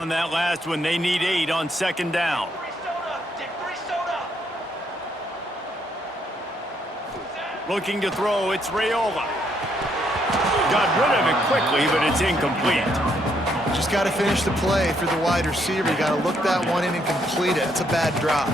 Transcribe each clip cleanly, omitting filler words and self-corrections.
On that last one, they need 8 on second down. Looking to throw, it's Raiola. Got rid of it quickly, but it's incomplete. Just got to finish the play through the wide receiver. You got to look that one in and complete it. That's a bad drop.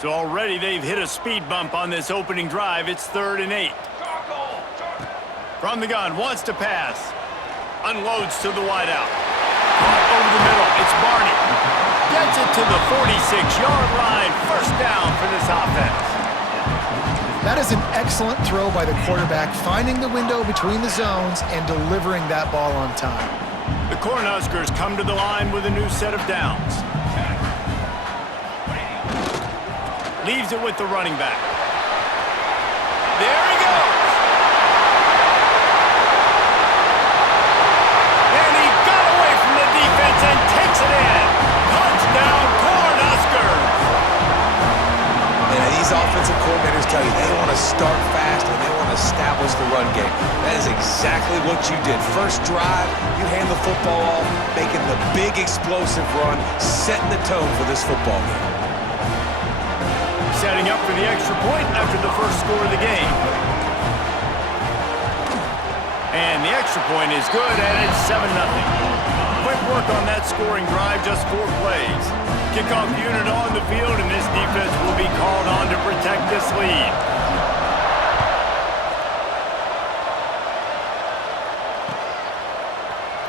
So already they've hit a speed bump on this opening drive. It's 3rd and 8. From the gun, wants to pass. Unloads to the wideout. Caught over the middle. It's Barney. Gets it to the 46-yard line. First down for this offense. That is an excellent throw by the quarterback, finding the window between the zones and delivering that ball on time. The Cornhuskers come to the line with a new set of downs. Leaves it with the running back. There he goes. And he got away from the defense and takes it in. Touchdown, Cornhuskers. And these offensive coordinators tell you they want to start fast and they want to establish the run game. That is exactly what you did. First drive, you hand the football off, making the big explosive run, setting the tone for this football game. Setting up for the extra point after the first score of the game. And the extra point is good, and it's 7-0. Quick work on that scoring drive, just 4 plays. Kickoff unit on the field, and this defense will be called on to protect this lead.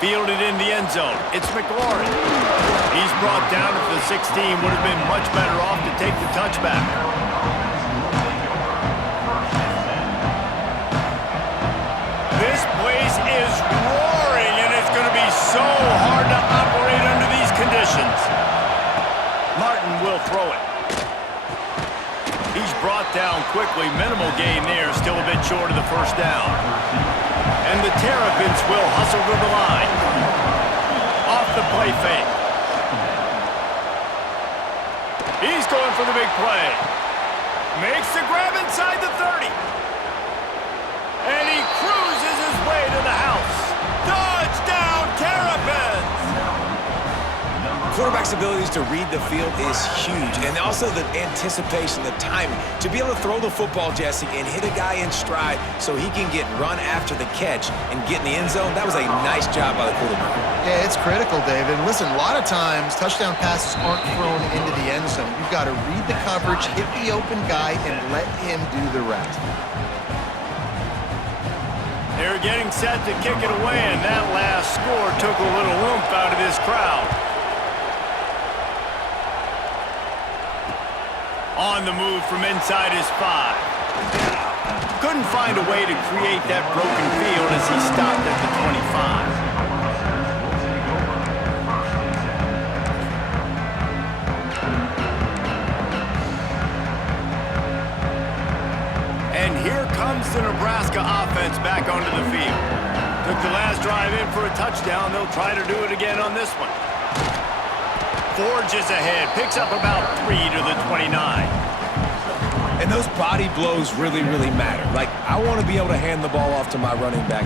Fielded in the end zone. It's McLaurin. He's brought down at the 16. Would have been much better off to take the touchback. This place is roaring, and it's going to be so hard to operate under these conditions. Martin will throw it. He's brought down quickly. Minimal gain there. Still a bit short of the first down. And the Terrapins will hustle to the line. Off the play fake. He's going for the big play. Makes the grab inside the 30. And he cruises his way to the house. Touchdown, Terrapins! Quarterback's abilities to read the field is huge, and also the anticipation, the timing. To be able to throw the football, Jesse, and hit a guy in stride so he can get run after the catch and get in the end zone, that was a nice job by the quarterback. Yeah, it's critical, David. Listen, a lot of times touchdown passes aren't thrown into the end zone. You've got to read the coverage, hit the open guy, and let him do the rest. They're getting set to kick it away, and that last score took a little oomph out of this crowd. On the move from inside his 5. Couldn't find a way to create that broken field as he stopped at the 25. And here comes the Nebraska offense back onto the field. Took the last drive in for a touchdown. They'll try to do it again on this one. Forges ahead, picks up about 3 to the 29. And those body blows really, really matter. Like, I want to be able to hand the ball off to my running back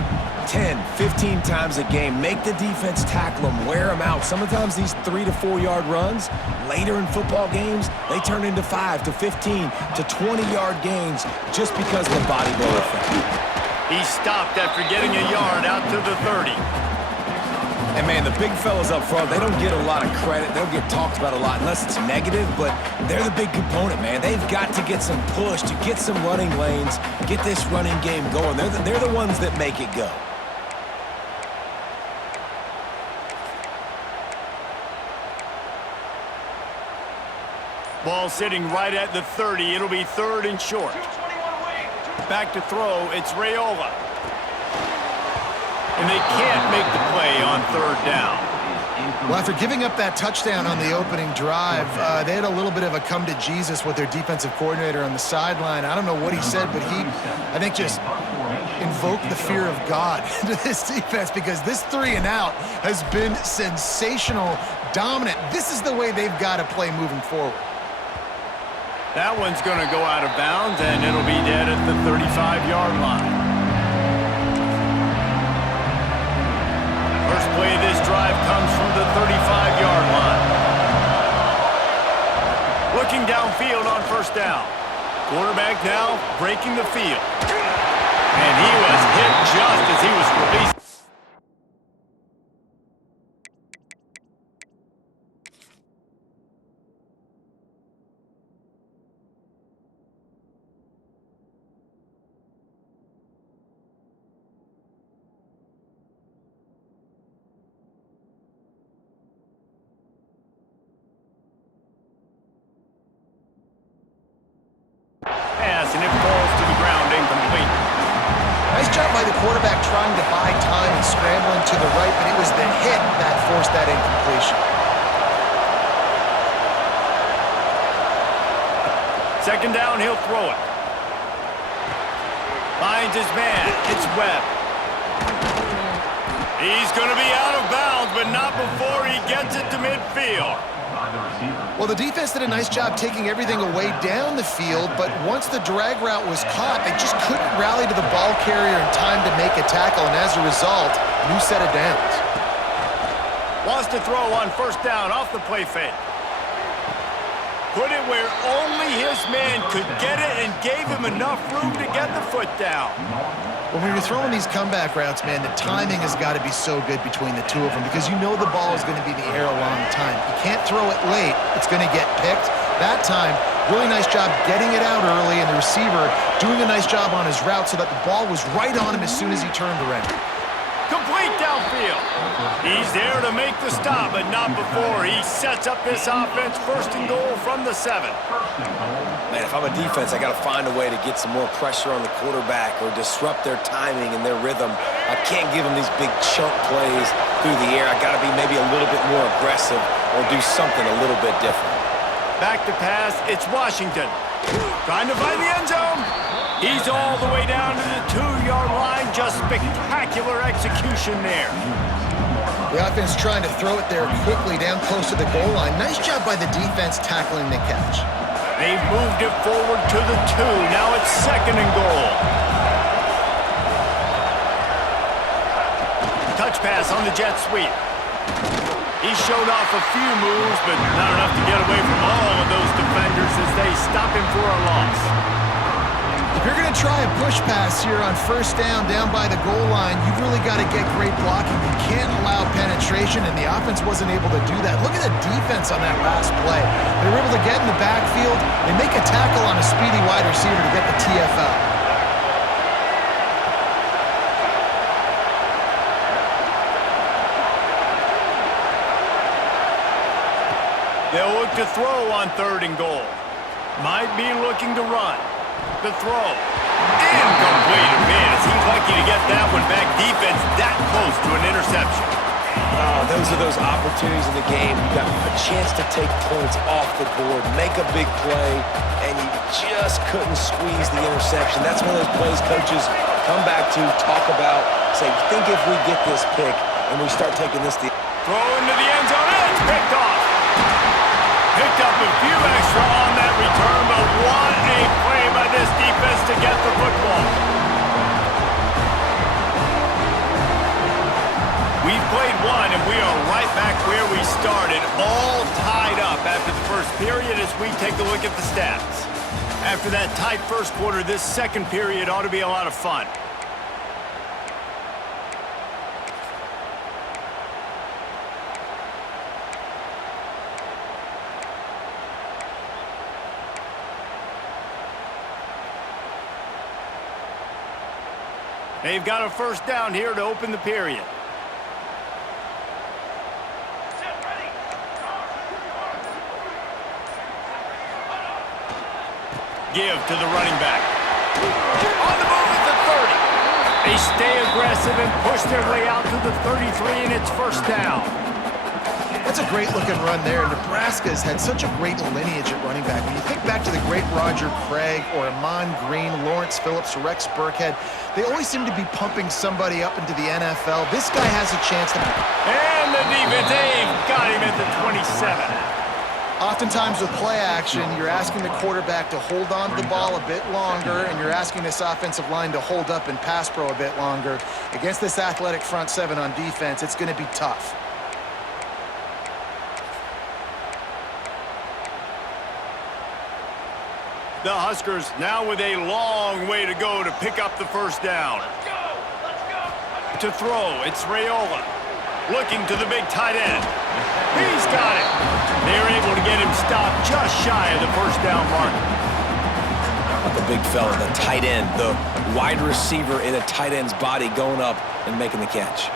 10, 15 times a game. Make the defense tackle them, wear them out. Sometimes these 3 to 4 yard runs, later in football games, they turn into 5 to 15 to 20-yard gains just because of the body blow effect. He stopped after getting a yard out to the 30. And, man, the big fellas up front, they don't get a lot of credit. They'll get talked about a lot unless it's negative, but they're the big component, man. They've got to get some push, to get some running lanes, get this running game going. They're the ones that make it go. Ball sitting right at the 30. It'll be 3rd and short. Back to throw, it's Raiola. And they can't make the play on 3rd down. Well, after giving up that touchdown on the opening drive, they had a little bit of a come to Jesus with their defensive coordinator on the sideline. I don't know what he said, but he, I think, just invoked the fear of God into this defense, because this 3 and out has been sensational dominant. This is the way they've got to play moving forward. That one's going to go out of bounds, and it'll be dead at the 35-yard line. First play of this drive comes from the 35-yard line. Looking downfield on first down. Quarterback now breaking the field. And he was hit just as he was released. Pass, and it falls to the ground incomplete. Nice job by the quarterback trying to buy time and scrambling to the right, but it was the hit that forced that incompletion. Second down, he'll throw it. Finds his man. It's Webb. He's going to be out of bounds, but not before he gets it to midfield. Well, the defense did a nice job taking everything away down the field, but once the drag route was caught, they just couldn't rally to the ball carrier in time to make a tackle, and as a result, new set of downs. Wants to throw on first down off the play fake. Put it where only his man could get it and gave him enough room to get the foot down. Well, when you're throwing these comeback routes, man, the timing has got to be so good between the two of them because you know the ball is going to be in the air a long time. You can't throw it late. It's going to get picked. That time, really nice job getting it out early, and the receiver doing a nice job on his route so that the ball was right on him as soon as he turned around. Complete downfield. He's there to make the stop, but not before he sets up this offense. First and goal from the 7. Man, if I'm a defense, I got to find a way to get some more pressure on the quarterback or disrupt their timing and their rhythm. I can't give them these big chunk plays through the air. I got to be maybe a little bit more aggressive or do something a little bit different. Back to pass. It's Washington. Trying to find the end zone. He's all the way down to the 2-yard line. Just spectacular execution there. The offense trying to throw it there quickly down close to the goal line. Nice job by the defense tackling the catch. They've moved it forward to the 2. Now it's second and goal. Touch pass on the jet sweep. He showed off a few moves, but not enough to get away from all of those defenders as they stop him for a loss. If you're going to try a push pass here on first down by the goal line, you've really got to get great blocking. You can't allow penetration, and the offense wasn't able to do that. Look at the defense on that last play. They were able to get in the backfield and make a tackle on a speedy wide receiver to get the TFL. They'll look to throw on third and goal. Might be looking to run. The throw. Incomplete. Man, is he lucky to get that one back. Defense that close to an interception. Those are those opportunities in the game. You got a chance to take points off the board, make a big play, and you just couldn't squeeze the interception. That's one of those plays coaches come back to, talk about, say, think if we get this pick and we start taking this... Throw into the end zone. And it's picked off. Picked up a few extra on that return, but what a play by this defense to get the football. We've played one, and we are right back where we started, all tied up after the first period as we take a look at the stats. After that tight first quarter, this second period ought to be a lot of fun. They've got a first down here to open the period. Give to the running back. On the move at the 30. They stay aggressive and push their way out to the 33, and it's first down. That's a great-looking run there. Nebraska has had such a great lineage at running back. When you think back to the great Roger Craig or Amon Green, Lawrence Phillips, Rex Burkhead, they always seem to be pumping somebody up into the NFL. This guy has a chance to... And the defense, they've got him at the 27. Oftentimes with play action, you're asking the quarterback to hold on to the ball a bit longer, and you're asking this offensive line to hold up and pass pro a bit longer. Against this athletic front seven on defense, it's going to be tough. The Huskers now with a long way to go to pick up the first down. To throw, it's Raiola. Looking to the big tight end. He's got it. They're able to get him stopped just shy of the first down mark. The big fella, the tight end, the wide receiver in a tight end's body going up and making the catch.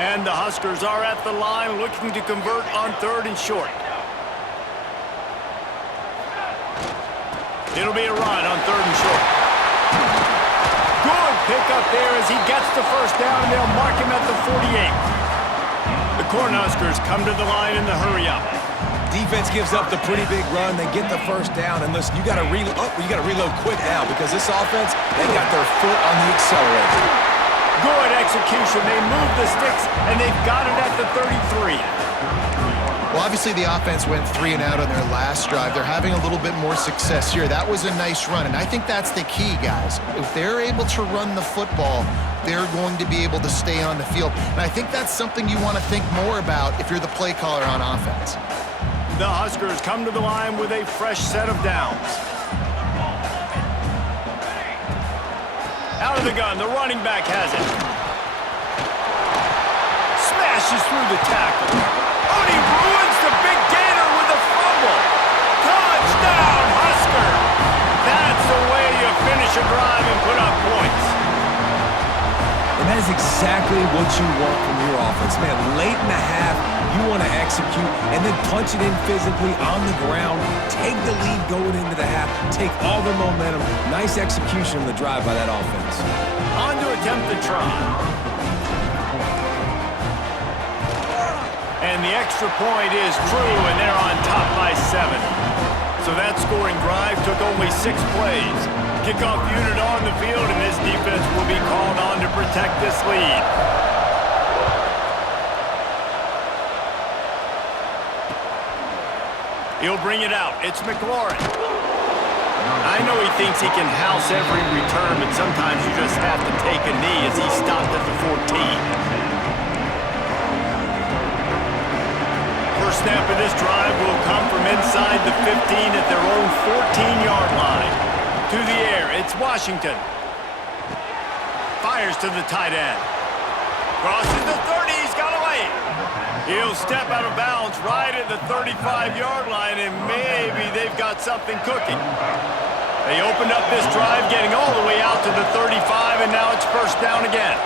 And the Huskers are at the line looking to convert on 3rd and short. It'll be a run on 3rd and short. Good pickup there as he gets the first down, and they'll mark him at the 48. The Cornhuskers come to the line in the hurry-up. Defense gives up the pretty big run. They get the first down, and listen, you got to reload quick now because this offense, they've got their foot on the accelerator. Good execution. They move the sticks, and they've got it at the 33. Well, obviously the offense went 3 and out on their last drive. They're having a little bit more success here. That was a nice run, and I think that's the key, guys. If they're able to run the football, they're going to be able to stay on the field. And I think that's something you want to think more about if you're the play caller on offense. The Huskers come to the line with a fresh set of downs. Out of the gun, the running back has it. Smashes through the tackle. Oh, and he ruins the big gainer with a fumble. Touchdown, Husker! That's the way you finish a drive and put up points. And that is exactly what you want from your offense. Man, late in the half, you want to execute and then punch it in physically on the ground, take the lead going into the half, take all the momentum. Nice execution on the drive by that offense. On to attempt the try. And the extra point is true, and they're on top by 7. So that scoring drive took only 6 plays. Kickoff unit on the field, and this defense will be called on to protect this lead. He'll bring it out. It's McLaurin. I know he thinks he can house every return, but sometimes you just have to take a knee as he stopped at the 14. First snap of this drive will come from inside the 15 at their own 14-yard line. To the air, it's Washington. Fires to the tight end. Crosses the 30, he's got away. He'll step out of bounds right at the 35-yard line, and maybe they've got something cooking. They opened up this drive, getting all the way out to the 35, and now it's first down again.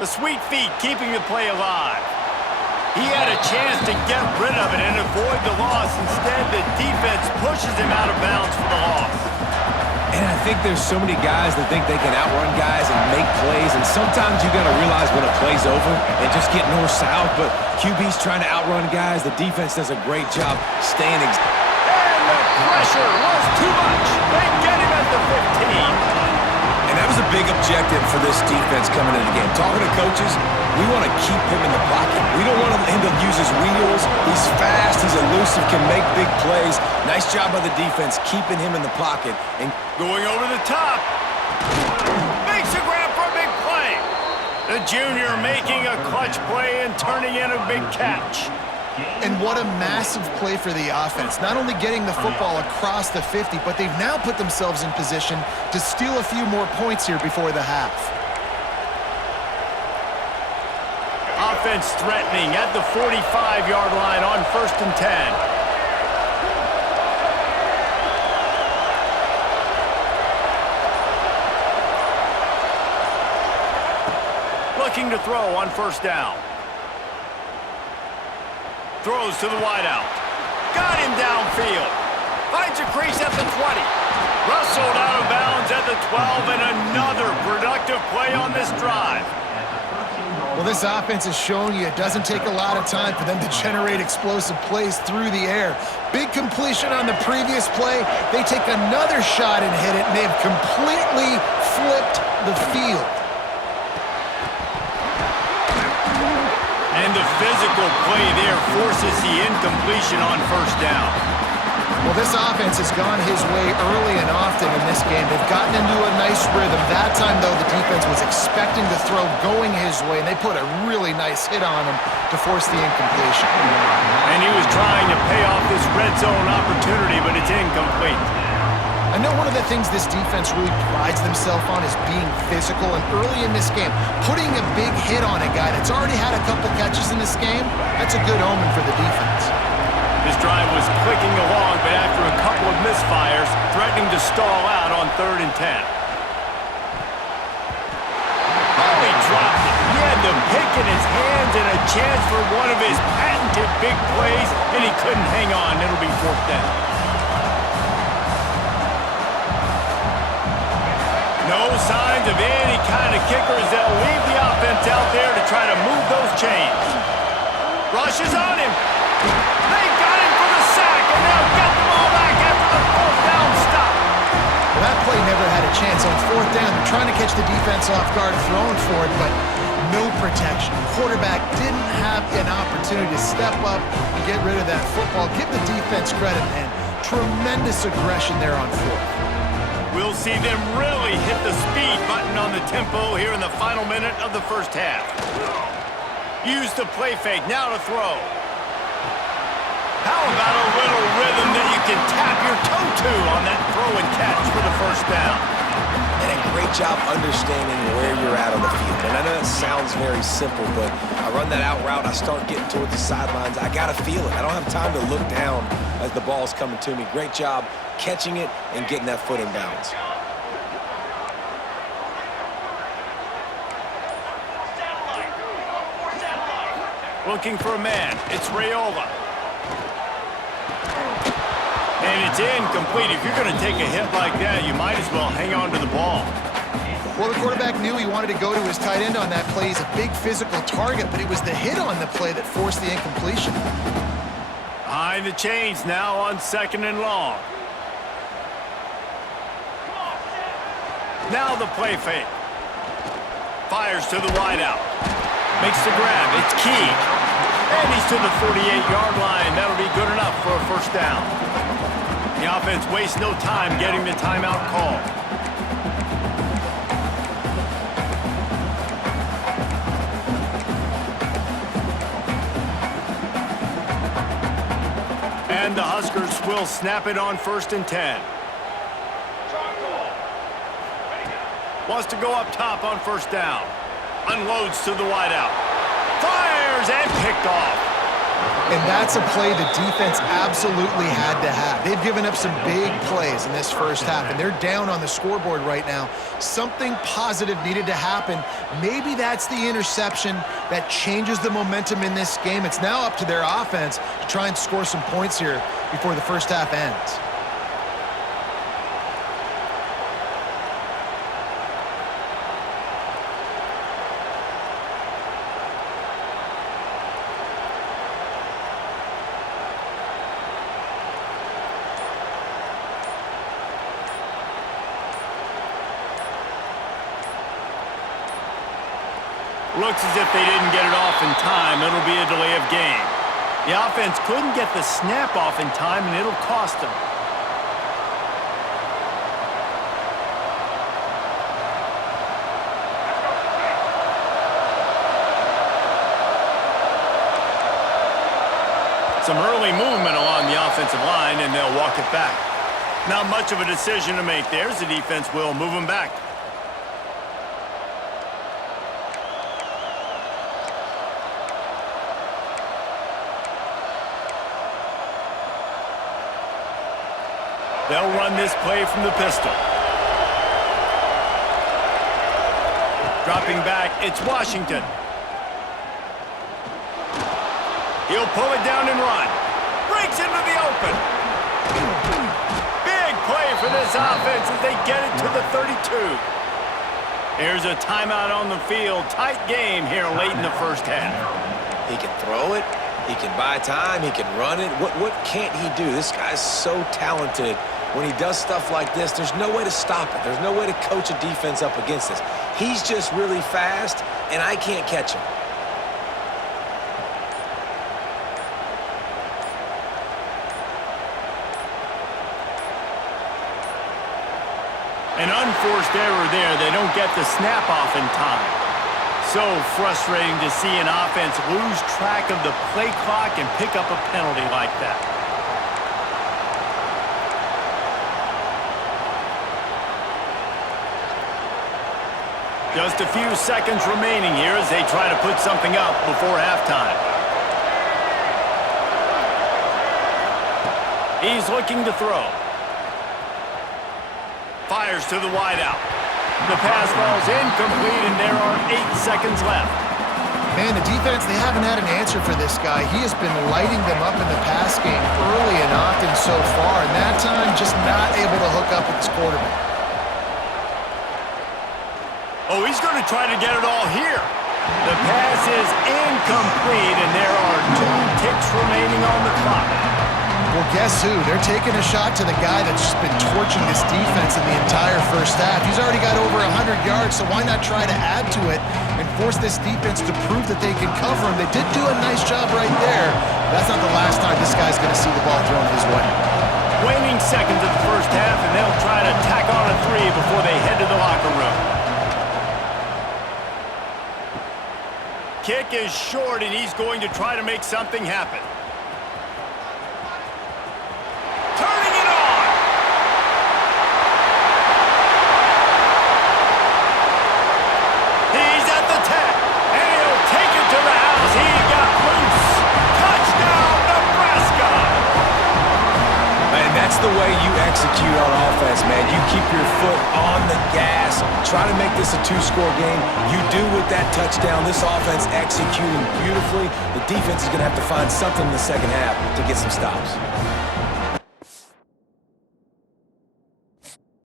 The sweet feet keeping the play alive. He had a chance to get rid of it and avoid the loss. Instead, the defense pushes him out of bounds for the loss. And I think there's so many guys that think they can outrun guys and make plays, and sometimes you got to realize when a play's over and just get north-south, but QB's trying to outrun guys. The defense does a great job staying And the pressure was too much. They get him at the 15. And that was a big objective for this defense coming into the game. Talking to coaches, we want to keep him in the pocket. We don't want him to use his wheels. He's fast, he's elusive, can make big plays. Nice job by the defense keeping him in the pocket. And going over the top. Makes a grab for a big play. The junior making a clutch play and turning in a big catch. And what a massive play for the offense. Not only getting the football across the 50, but they've now put themselves in position to steal a few more points here before the half. Offense threatening at the 45-yard line on 1st and 10. Looking to throw on 1st down. Throws to the wideout. Got him downfield. Finds a crease at the 20. Rustled out of bounds at the 12, and another productive play on this drive. Well, this offense is showing you it doesn't take a lot of time for them to generate explosive plays through the air. Big completion on the previous play. They take another shot and hit it, and they've completely flipped the field. And the physical play there forces the incompletion on first down. Well, this offense has gone his way early and often in this game. They've gotten into a nice rhythm. That time, though, the defense was expecting the throw going his way, and they put a really nice hit on him to force the incompletion. And he was trying to pay off this red zone opportunity, but it's incomplete. I know one of the things this defense really prides themselves on is being physical, and early in this game, putting a big hit on a guy that's already had a couple catches in this game, that's a good omen for the defense. This drive was clicking along, but after a couple of misfires, threatening to stall out on 3rd and 10. Oh, he dropped it. He had the pick in his hands and a chance for one of his patented big plays, and he couldn't hang on. It'll be 4th down. No signs of any kind of kickers. They'll leave the offense out there to try to move those chains. Rush is on him. They got him for the sack, and they'll get the ball back after the 4th down stop. Well, that play never had a chance. On 4th down, they're trying to catch the defense off guard, throwing for it, but no protection. Quarterback didn't have an opportunity to step up and get rid of that football. Give the defense credit, man. Tremendous aggression there on 4th. We'll see them really hit the speed button on the tempo here in the final minute of the first half. Use the play fake, now to throw. How about a little rhythm that you can tap your toe to on that throw and catch for the first down? And a great job understanding where you're at on the field. And I know that sounds very simple, but I run that out route, I start getting towards the sidelines. I got to feel it. I don't have time to look down as the ball's coming to me. Great job catching it and getting that foot in bounds. Looking for a man. It's Raiola. And it's incomplete. If you're going to take a hit like that, you might as well hang on to the ball. Well, the quarterback knew he wanted to go to his tight end on that play. He's a big physical target, but it was the hit on the play that forced the incompletion. Behind the chains now on 2nd and long. Now the play fake. Fires to the wideout. Makes the grab. It's key. And he's to the 48-yard line. That'll be good enough for a first down. The offense wastes no time getting the timeout call. And the Huskers will snap it on 1st and 10. Wants to go up top on 1st down. Unloads to the wideout. Fires and picked off. And that's a play the defense absolutely had to have. They've given up some big plays in this first half, and they're down on the scoreboard right now. Something positive needed to happen. Maybe that's the interception that changes the momentum in this game. It's now up to their offense to try and score some points here before the first half ends. Looks as if they didn't get it off in time. It'll be a delay of game. The offense couldn't get the snap off in time, and it'll cost them. Some early movement along the offensive line, and they'll walk it back. Not much of a decision to make there, as the defense will move them back. They'll run this play from the pistol. Dropping back, it's Washington. He'll pull it down and run. Breaks into the open. Big play for this offense as they get it to the 32. Here's a timeout on the field. Tight game here late in the first half. He can throw it. He can buy time. He can run it. What can't he do? This guy's so talented. When he does stuff like this, there's no way to stop it. There's no way to coach a defense up against this. He's just really fast, and I can't catch him. An unforced error there. They don't get the snap off in time. So frustrating to see an offense lose track of the play clock and pick up a penalty like that. Just a few seconds remaining here as they try to put something up before halftime. He's looking to throw. Fires to the wideout. The pass falls incomplete, and there are 8 seconds left. Man, the defense, they haven't had an answer for this guy. He has been lighting them up in the pass game early and often so far, and that time just not able to hook up with his quarterback. Oh, he's going to try to get it all here. The pass is incomplete, and there are 2 ticks remaining on the clock. Well, guess who? They're taking a shot to the guy that's just been torching this defense in the entire first half. He's already got over 100 yards, so why not try to add to it and force this defense to prove that they can cover him? They did do a nice job right there. That's not the last time this guy's going to see the ball thrown his way. Waning seconds of the first half, and they'll try to tack on a 3 before they head to the locker room. Kick is short, and he's going to try to make something happen. Turning it on! He's at the 10, and he'll take it to the house. He got loose. Touchdown, Nebraska! And that's the way you execute on offense, man. You keep your foot on the gas. Try to make this a 2-score game. You do with that touchdown. This offense executing beautifully. The defense is going to have to find something in the second half to get some stops.